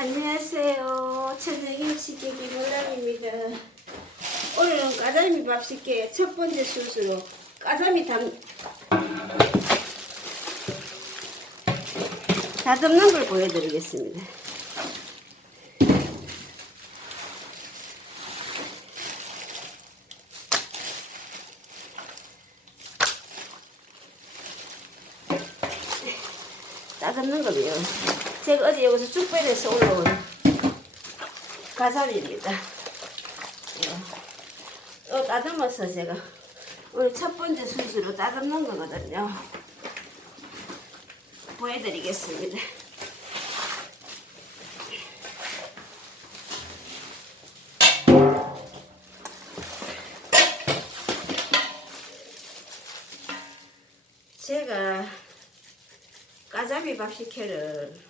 안녕하세요. 천정임식의 김물랑입니다. 오늘은 까자미 밥식계 첫 번째 순서로 까자미 담 다듬는 걸 보여드리겠습니다. 다듬는 거요. 제가 어제 여기서 죽배에서 올라온 가자미입니다. 어, 따듬어서 제가 오늘 첫 번째 순수로 따듬는 거거든요. 보여드리겠습니다. 제가 까자미 밥 식혜를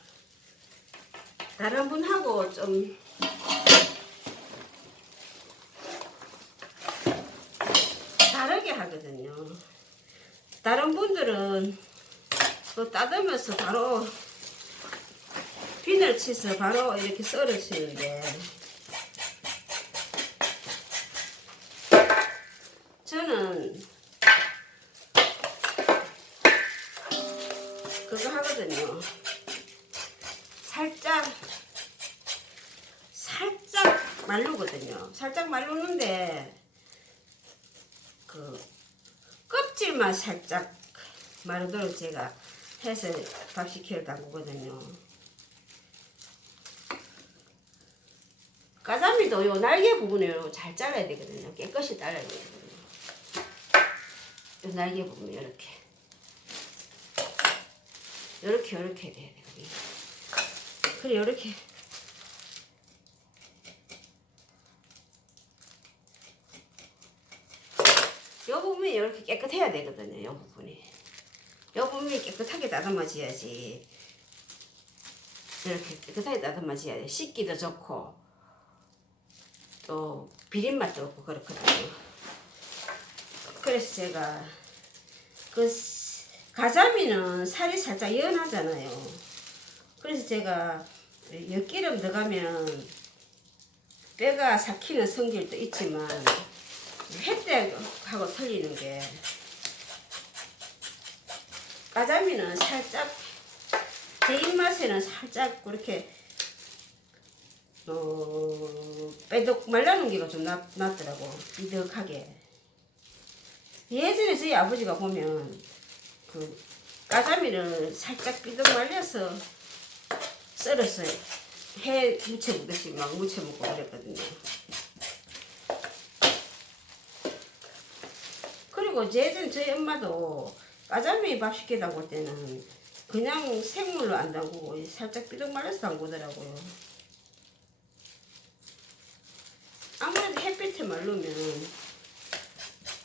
다른 분하고 좀 다르게 하거든요. 다른 분들은 또 따듬어서 바로 비늘 치서 바로 이렇게 썰으시는데 저는 그거 하거든요. 살짝 살짝 말르거든요. 살짝 말르는데 그 껍질만 살짝 마르도록 제가 해서 밥식혜를 담그거든요. 가자미도 요 날개 부분을 잘 잘라야 되거든요. 깨끗이 잘라야 되거든요. 요 날개 부분 이렇게 이렇게 이렇게 돼야 되거든요. 그래 이렇게 요 부분이 이렇게 깨끗해야 되거든요. 요 부분이 요 부분이 깨끗하게 다듬어져야지 이렇게 깨끗하게 다듬어져야 돼. 씻기도 좋고 또 비린맛도 없고 그렇거든요. 그래서 제가 그 가자미는 살이 살짝 연하잖아요. 그래서 제가 엿기름 들어가면 뼈가 삭히는 성질도 있지만 햇대하고 틀리는 게 가자미는 살짝 제 입맛에는 살짝 그렇게 어, 빼독 말라는 게가 좀 낫, 낫더라고 이득하게. 예전에 저희 아버지가 보면 그 까자미를 살짝 삐덕 말려서 썰어서 해 무쳐 먹듯이 막 무쳐 먹고 그랬거든요. 그리고 예전 저희 엄마도 까자미 밥 시키다 볼 때는 그냥 생물로 안 담그고 살짝 삐덕 말려서 담그더라고요. 아무래도 햇빛에 말르면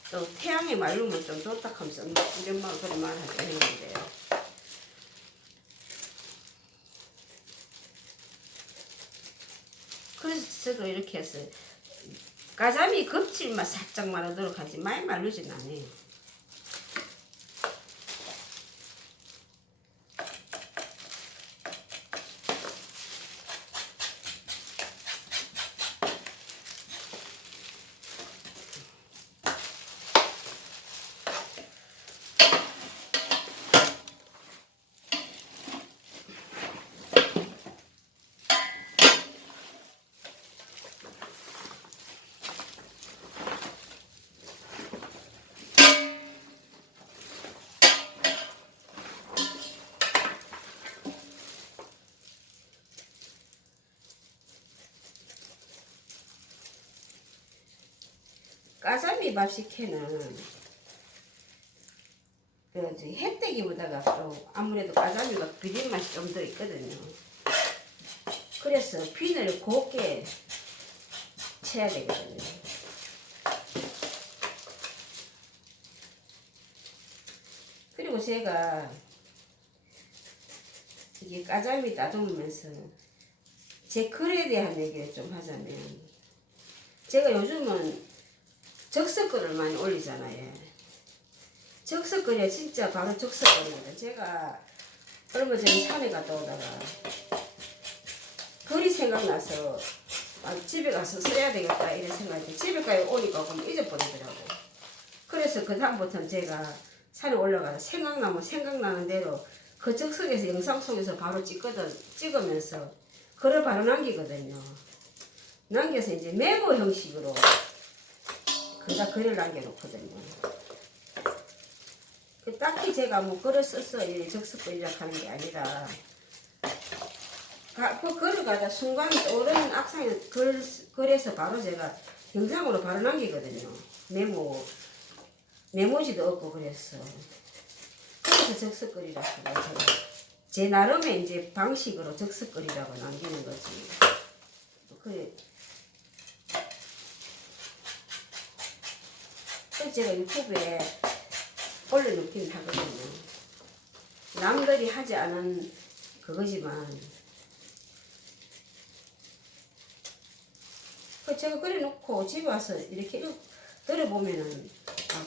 또 태양에 말르면 좀 좋다 하면서 우리 엄마가 그런 말을 하자 했는데요. 그래서 저도 이렇게 해서 가자미 껍질만 살짝 말아도록 하지 많이 말르진 않아요. 가자미 밥 식혜는 그 햇대기보다가 좀 아무래도 가자미가 비린 맛이 좀 더 있거든요. 그래서 비늘 곱게 쳐야 되거든요. 그리고 제가 이게 가자미 따듬으면서 제 글에 대한 얘기를 좀 하자면 제가 요즘은 적석글을 많이 올리잖아요. 적석글이 진짜 바로 적석글입니다. 제가 얼마 전에 산에 갔다 오다가 글이 생각나서 아, 집에 가서 써야 되겠다 이런 생각이 집에까지 오니까 그럼 잊어버리더라고. 그래서 그 다음부터는 제가 산에 올라가서 생각나면 생각나는 대로 그 즉석에서 영상 속에서 바로 찍거든 찍으면서 글을 바로 남기거든요. 남겨서 이제 메모 형식으로 그다 글을 남겨놓거든요. 그 딱히 제가 뭐 글을 써서 이 적습글이라 하는 게 아니라 가, 그 글을 가다 순간 떠오르는 악상에 글, 글에서 바로 제가 영상으로 바로 남기거든요. 메모, 메모지도 없고 그래서. 그래서 적습글이라고 제가. 제 나름의 이제 방식으로 적습글이라고 남기는 거지. 그래. 제가 유튜브에 올려놓긴 하거든요. 남들이 하지 않은 그거지만 그 제가 그려놓고 집에 와서 이렇게 읽- 들어보면은 아,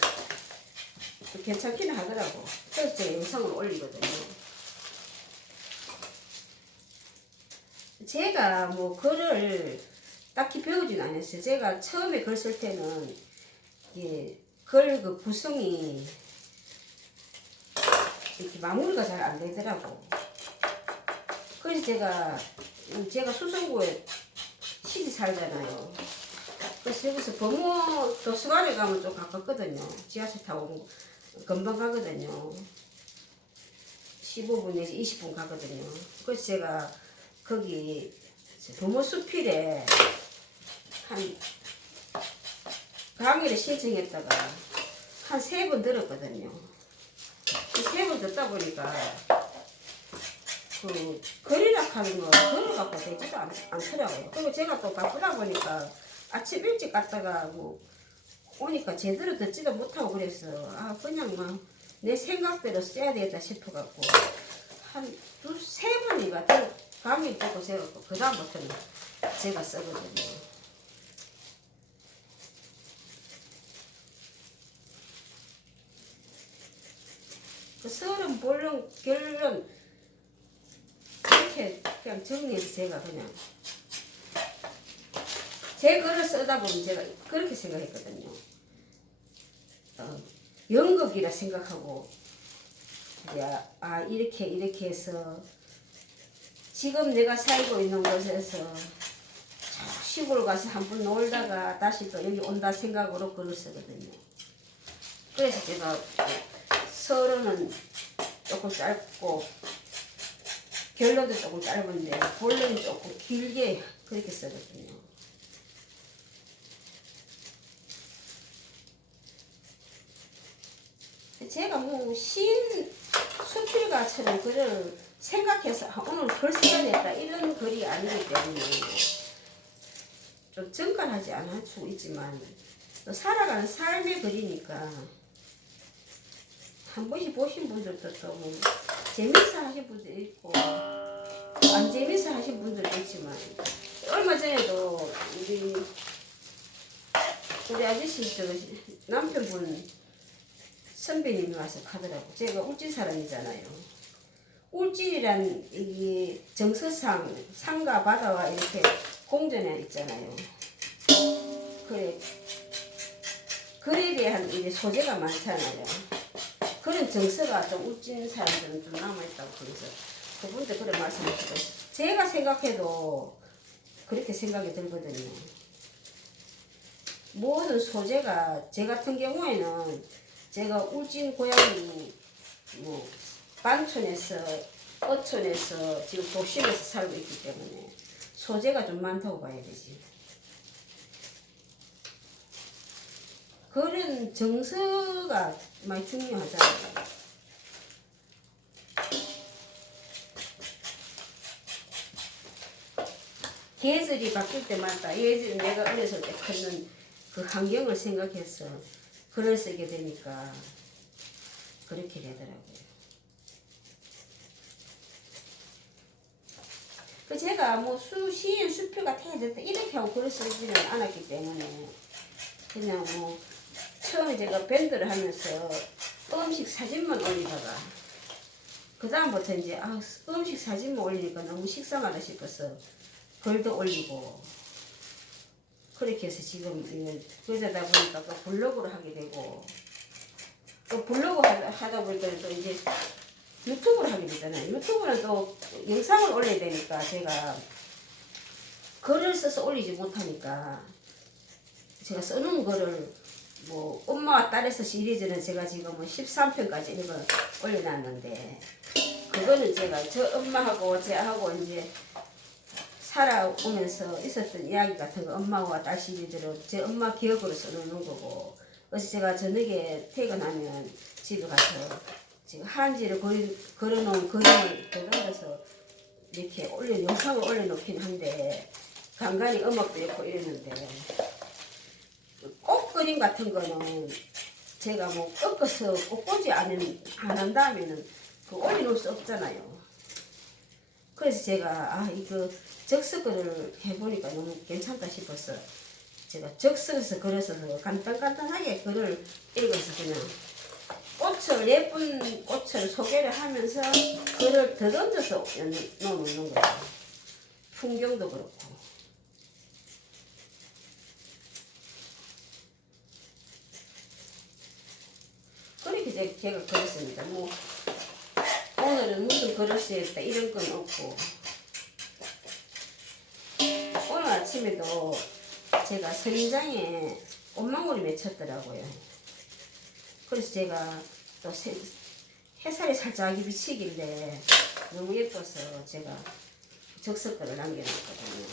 괜찮기는 하더라고. 그래서 제가 영상을 올리거든요. 제가 뭐 글을 딱히 배우진 않았어요. 제가 처음에 글 쓸 때는 이게 글그 구성이 이렇게 마무리가 잘 안 되더라고. 그래서 제가 제가 수성구에 시집 살잖아요. 그래서 여기서 범호 도서관에 가면 좀 가깝거든요. 지하철 타고 금방 가거든요. 15분 내지 20분 가거든요. 그래서 제가 거기 범호 수필에 한 강의를 신청했다가 한 세 번 들었거든요. 세 번 듣다 보니까 그 글이라 하는 거 글을 갖고 되지도 않, 않더라고요. 그리고 제가 또 바쁘다 보니까 아침 일찍 갔다가 뭐 오니까 제대로 듣지도 못하고 그래서 아 그냥 막 내 생각대로 써야 되겠다 싶어갖고 한 두 세 번인가 들 감이 듣고 세웠고 그 다음부터는 제가 쓰거든요. 서른 본론 결론 이렇게 그냥 정리해서 제가 그냥 제 글을 쓰다 보면 제가 그렇게 생각했거든요. 어, 연극이라 생각하고 이제 아 이렇게 이렇게 해서 지금 내가 살고 있는 곳에서 저 시골 가서 한 번 놀다가 다시 또 여기 온다 생각으로 글을 쓰거든요. 그래서 제가 서론은 조금 짧고 결론도 조금 짧은데 본론이 조금 길게 그렇게 쓰거든요. 제가 뭐 시인 수필가처럼 글을 생각해서 아, 오늘 글 써야겠다 이런 글이 아니기 때문에 좀 정갈하지 않을 수 있지만 또 살아가는 삶의 글이니까 한 번씩 보신 분들도 또뭐 재밌어 하신 분도 있고 안 재밌어 하신 분들도 있지만 얼마 전에도 우리 우리 아저씨 저 남편분 선배님이 와서 가더라고. 제가 울진 사람이잖아요. 울진이란 이 정서상 산과 바다와 이렇게 공존해 있잖아요. 그래 글에 대한 이제 소재가 많잖아요. 그런 정서가 좀 울진 사람들은 좀 남아있다고 그래서 그분들 그런 말씀하시고 제가 생각해도 그렇게 생각이 들거든요. 모든 소재가 제 같은 경우에는 제가 울진 고향이 뭐 반촌에서 어촌에서 지금 도심에서 살고 있기 때문에 소재가 좀 많다고 봐야 되지. 그런 정서가 많이 중요하잖아요. 계절이 바뀔 때마다 예전 내가 어렸을 때 컸는 그 환경을 생각해서 글을 쓰게 되니까 그렇게 되더라고요. 그 제가 뭐 수, 시인 수필가 태어났다 이렇게 하고 글을 쓰지는 않았기 때문에 그냥 뭐 처음에 제가 밴드를 하면서 음식 사진만 올리다가 그 다음부터 이제 아 음식 사진만 올리니까 너무 식상하다 싶어서 글도 올리고 그렇게 해서 지금 그러다 보니까 또 블로그를 하게 되고 또 블로그 하다, 보니까 또 이제 유튜브를 하게 되잖아요. 유튜브는 또 영상을 올려야 되니까 제가 글을 써서 올리지 못하니까 제가 써놓은 거를 뭐 엄마와 딸에서 시리즈는 제가 지금 뭐 13편까지 이런 거 올려놨는데 그거는 제가 저 엄마하고 제하고 이제 살아오면서 있었던 이야기 같은 거 엄마와 딸 시리즈로 제 엄마 기억으로 써놓는 거고 어제 제가 저녁에 퇴근하면 집에 가서 지금 한지를 걸어놓은 그림을 더듬어서 이렇게 올려 영상을 올려놓긴 한데 간간히 음악도 있고 이랬는데 꽃 그림 같은 거는 제가 뭐 꺾어서 꽃꽂이 안, 안 한다면은 그 올려놓을 수 없잖아요. 그래서 제가 아 이거 적석글을 해보니까 너무 괜찮다 싶어서 제가 적석에서 써서 간단간단하게 글을 읽어서 그냥 꽃을 예쁜 꽃을 소개를 하면서 글을 더듬어서 넣어놓는 거예요. 풍경도 그렇고. 그렇게 제- 제가 그랬습니다. 뭐 오늘은 무슨 써야겠다 이런 건 없고 오늘 아침에도 제가 선인장에 꽃망울이 맺혔더라고요. 그래서 제가 또 새- 햇살이 살짝 비치길래 너무 예뻐서 제가 적석글을 남겨놨거든요.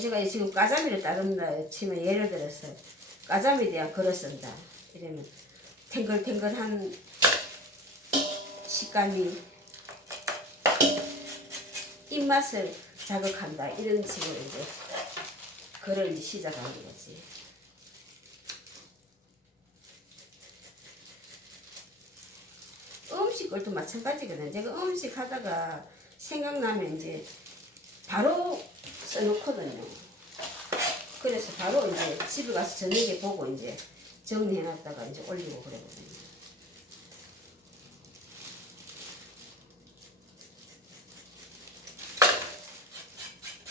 제가 지금 까자미를 따른다 치면 예를 들어서 까자미에 대한 글을 쓴다. 이러면 탱글탱글한 식감이 입맛을 자극한다. 이런 식으로 이제 글을 시작하는 거지. 음식 글도 마찬가지거든. 제가 음식 하다가 생각나면 이제 바로 써놓거든요. 그래서 바로 이제 집에 가서 저녁에 보고 이제 정리해놨다가 이제 올리고 그러거든요.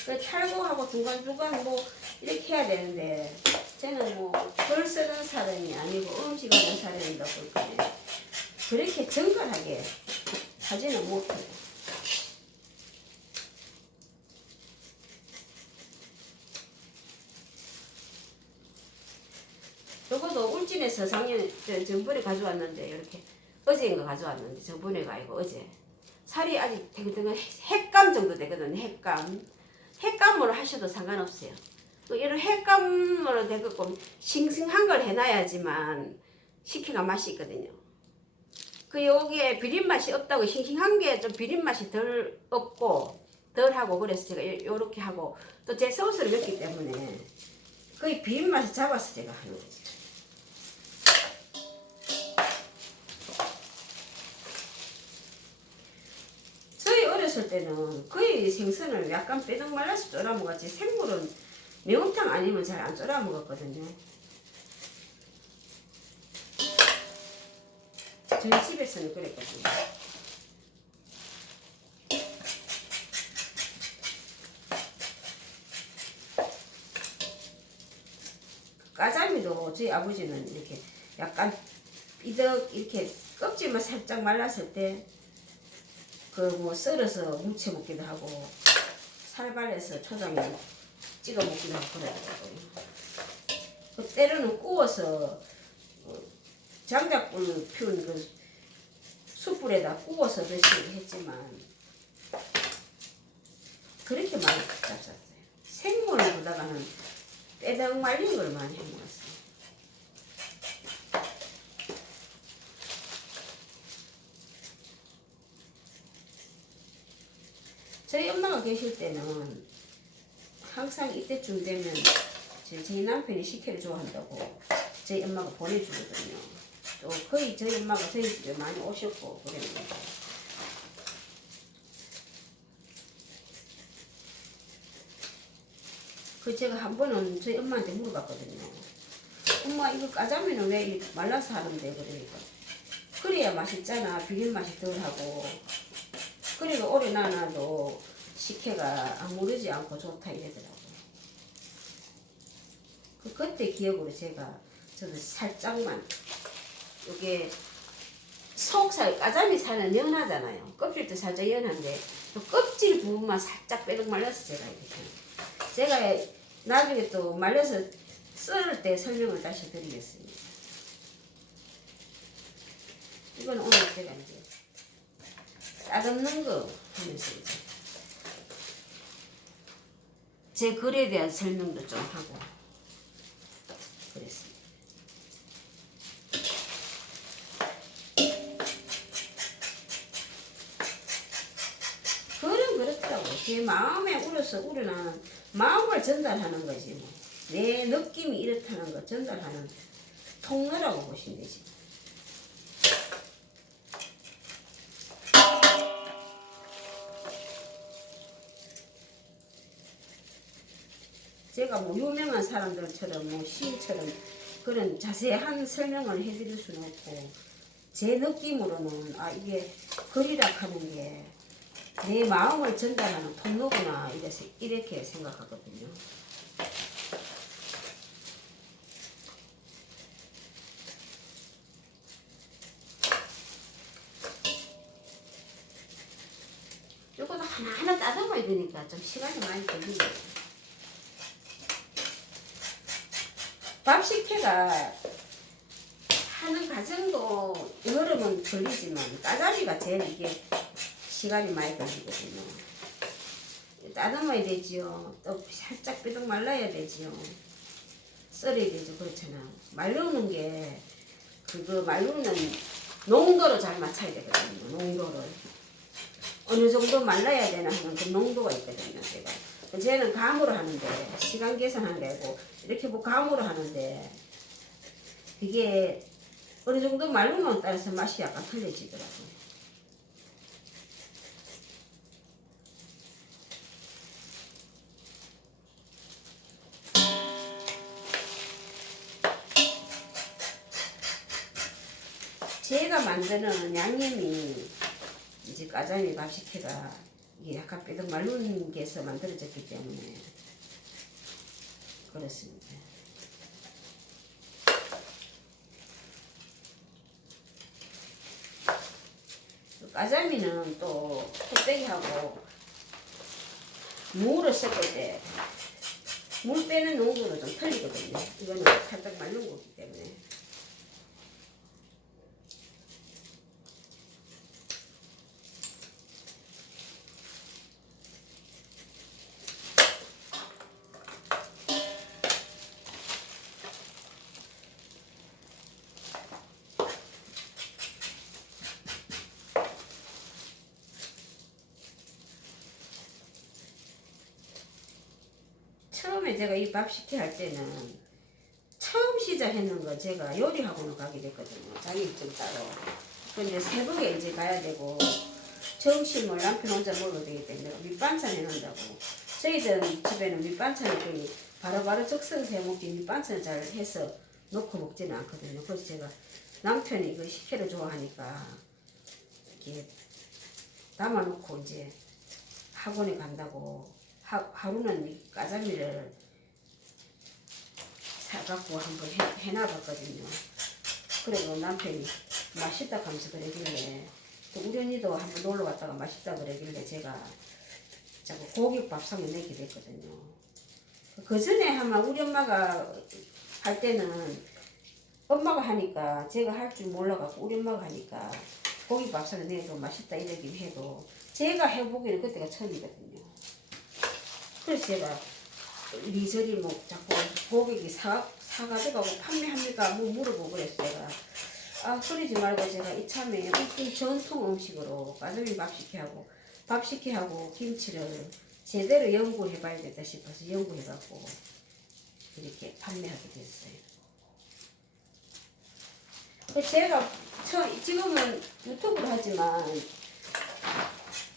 그 탈고하고 중간중간 뭐 이렇게 해야 되는데 저는 뭐글 쓰는 사람이 아니고 음식하는 사람이다 보니까 그렇게 정갈하게 하지는 못해요. 요것도 울진에 서 작년 저 전번에 가져왔는데 이렇게 어제인가 가져왔는데 저번에가 아니고 어제. 살이 아직 되거든요 핵감 정도 되거든요 핵감. 핵감으로 하셔도 상관없어요. 또 이런 핵감으로 되고 싱싱한 걸 해놔야지만 식혜가 맛이 있거든요. 그 여기에 비린 맛이 없다고 싱싱한 게 좀 비린 맛이 덜 없고 덜 하고 그래서 제가 요- 요렇게 하고 또 제 소스를 넣기 때문에 거의 비린 맛을 잡아서 제가 하는 거지 어렸을 때는 거의 생선을 약간 빼덕 말라서 쫄아 먹었지 생물은 매운탕 아니면 잘 안 쫄아 먹었거든요. 저희 집에서는 그랬거든요. 까자미도 저희 아버지는 이렇게 약간 삐덕 이렇게 껍질만 살짝 말랐을 때 그뭐 썰어서 무쳐 먹기도 하고 살발해서 초장에 찍어 먹기도 하고 그러더라고요. 그 때로는 구워서 어, 장작불 피운 그 숯불에다 구워서 드시기도 했지만 그렇게 많이 잡쌌어요. 생물보다가는 빼덕 말린 걸 많이 해 먹었어요. 저희 엄마가 계실 때는 항상 이때쯤 되면 제- 저희 남편이 식혜를 좋아한다고 저희 엄마가 보내주거든요. 또 거의 저희 엄마가 저희 집에 많이 오셨고 그랬는데 그 제가 한 번은 저희 엄마한테 물어봤거든요. 엄마 이거 까자미는 왜 말라서 하는데 그러니까 그래야 맛있잖아 비린 맛이 덜하고 그리고 오래 놔놔도 식혜가 아무르지 않고 좋다 이러더라고. 그 그때 기억으로 제가 저도 살짝만 이게 속살 까자미 살은 연하잖아요. 껍질도 살짝 연한데 그 껍질 부분만 살짝 빼덕 말려서 제가 이렇게 제가 나중에 또 말려서 썰을 때 설명을 다시 드리겠습니다. 이건 오늘 제가 이제 따듬는 거 하면서 이제 제 글에 대한 설명도 좀 하고 그랬습니다. 그는 그렇더라고. 제 마음에 우려서 우러나는 마음을 전달하는 거지 뭐. 내 느낌이 이렇다는 거 전달하는 통로라고 보시면 되지. 제가 뭐 유명한 사람들처럼 뭐 시인처럼 그런 자세한 설명을 해드릴 수는 없고 제 느낌으로는 아 이게 글이라 하는 게 내 마음을 전달하는 통로구나 이래서 이렇게 생각하거든요. 요것도 하나하나 따듬어야 되니까 좀 시간이 많이 걸리네요. 밥식혜가 하는 과정도 여름은 걸리지만 까자미가 제일 이게 시간이 많이 걸리거든요. 따듬어야 되지요. 또 살짝 삐둑 말라야 되지요. 썰어야 되죠. 그렇잖아. 말르는 게 그거 말르는 농도를 잘 맞춰야 되거든요. 농도를. 어느 정도 말라야 되나 하는 그 농도가 있거든요. 제가. 쟤는 감으로 하는데 시간 계산한 게 아니고 이렇게 뭐 감으로 하는데 이게 어느 정도 말르면 따라서 맛이 약간 틀려지더라고요. 제가 만드는 양념이 이제 까자미 밥식혜가 이게 약간 삐득 말른 게서 만들어졌기 때문에 그렇습니다. 또 까자미는 또 흑백이하고 무를 섞을 때 물 빼는 농도도 좀 틀리거든요. 이거는 살짝 말른 거기 때문에. 처음에 제가 이 밥식혜 할 때는 처음 시작했는 거 제가 요리학원을 가게 됐거든요. 자격증 따로. 근데 새벽에 이제 가야 되고 점심을 남편 혼자 먹어야 되기 때문에 밑반찬 해놓는다고. 저희들 집에는 밑반찬을 거의 바로바로 적성해서 해먹기 밑반찬을 잘 해서 놓고 먹지는 않거든요. 그래서 제가 남편이 이거 식혜를 좋아하니까 이렇게 담아놓고 이제 학원에 간다고 하, 하루는 이 까자미를 사갖고 한번 해, 해놔봤거든요. 그리고 남편이 맛있다 하면서 그러길래 또 우리 언니도 한번 놀러 갔다가 맛있다 그러길래 제가 자꾸 고기 밥상에 내게 됐거든요. 그 전에 아마 우리 엄마가 할 때는 엄마가 하니까 제가 할 줄 몰라갖고 우리 엄마가 하니까 고기 밥상에 내도 맛있다 이러긴 해도 제가 해보기는 그때가 처음이거든요. 제가 이리저리 뭐 자꾸 고객이 사, 사가져가고 판매합니까? 뭐 물어보고 그래서 제가 아 그러지 말고 제가 이참에 웃긴 전통 음식으로 까자미 밥식혜 하고 밥식혜 하고 김치를 제대로 연구해봐야 겠다 싶어서 연구해갖고 이렇게 판매하게 됐어요. 그 제가 처, 지금은 유튜브를 하지만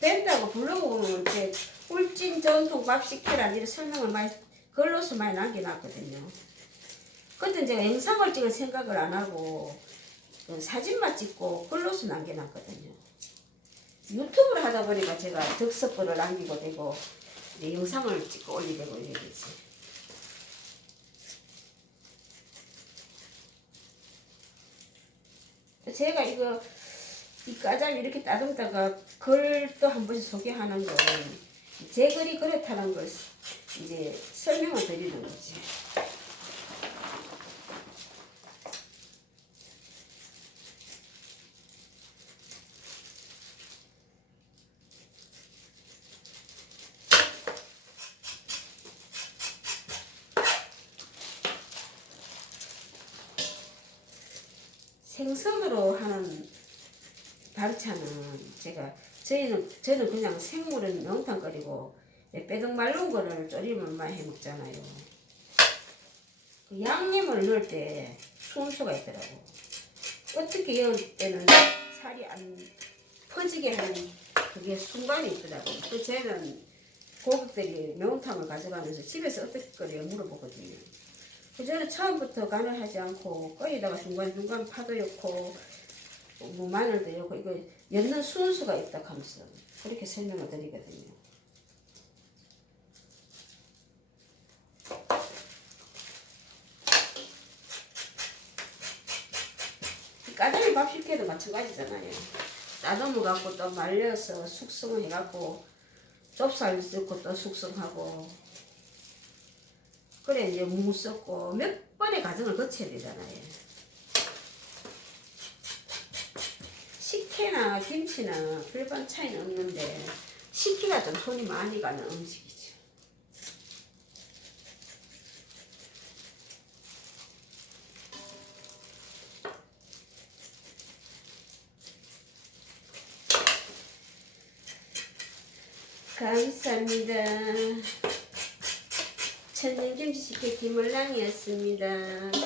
밴드하고 블로그는 이제 꿀찐 전통 밥식혜라는 이런 설명을 많이 글로서 많이 남겨놨거든요. 그때 제가 영상을 찍을 생각을 안 하고 그 사진만 찍고 글로서 남겨놨거든요. 유튜브를 하다 보니까 제가 덕서글을 남기고 되고 영상을 찍고 올리게 되고 이러겠지. 제가 이거 이 가자미 이렇게 따듬다가 글도 한 번씩 소개하는 건 제 글이 그렇다는 걸 이제 설명을 드리는 거지. 생선으로 하는 반찬은 제가 저희는 저는 그냥 생물은 명탕 끓이고 빼덕 말른 거를 많이 해 먹잖아요. 그 양념을 넣을 때 순수가 있더라고. 어떻게 넣을 때는 살이 안 퍼지게 하는 그게 순간이 있더라고. 그 쟤는 고객들이 매운탕을 가져가면서 집에서 어떻게 끓여 물어보거든요. 그 저는 처음부터 간을 하지 않고 끓이다가 중간중간 파도 넣고 뭐 마늘도 넣고 이거 넣는 순수가 있다 하면서 그렇게 설명을 드리거든요. 까자미 밥 쉽게도 마찬가지잖아요. 따듬어 갖고 또 말려서 숙성을 해갖고 좁쌀 넣고 또 숙성하고 그래 이제 무 섞고 몇 번의 과정을 거쳐야 되잖아요. 식혜나 김치나 별반 차이는 없는데 식혜가 좀 손이 많이 가는 음식이죠. 감사합니다. 천년 김치 식혜 김을랑이었습니다.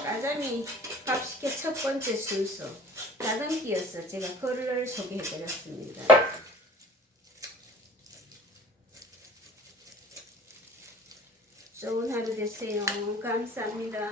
까자미 밥 식혜 첫 번째 순서 다듬기여서 제가 그를 소개해드렸습니다. 좋은 하루 되세요. 감사합니다.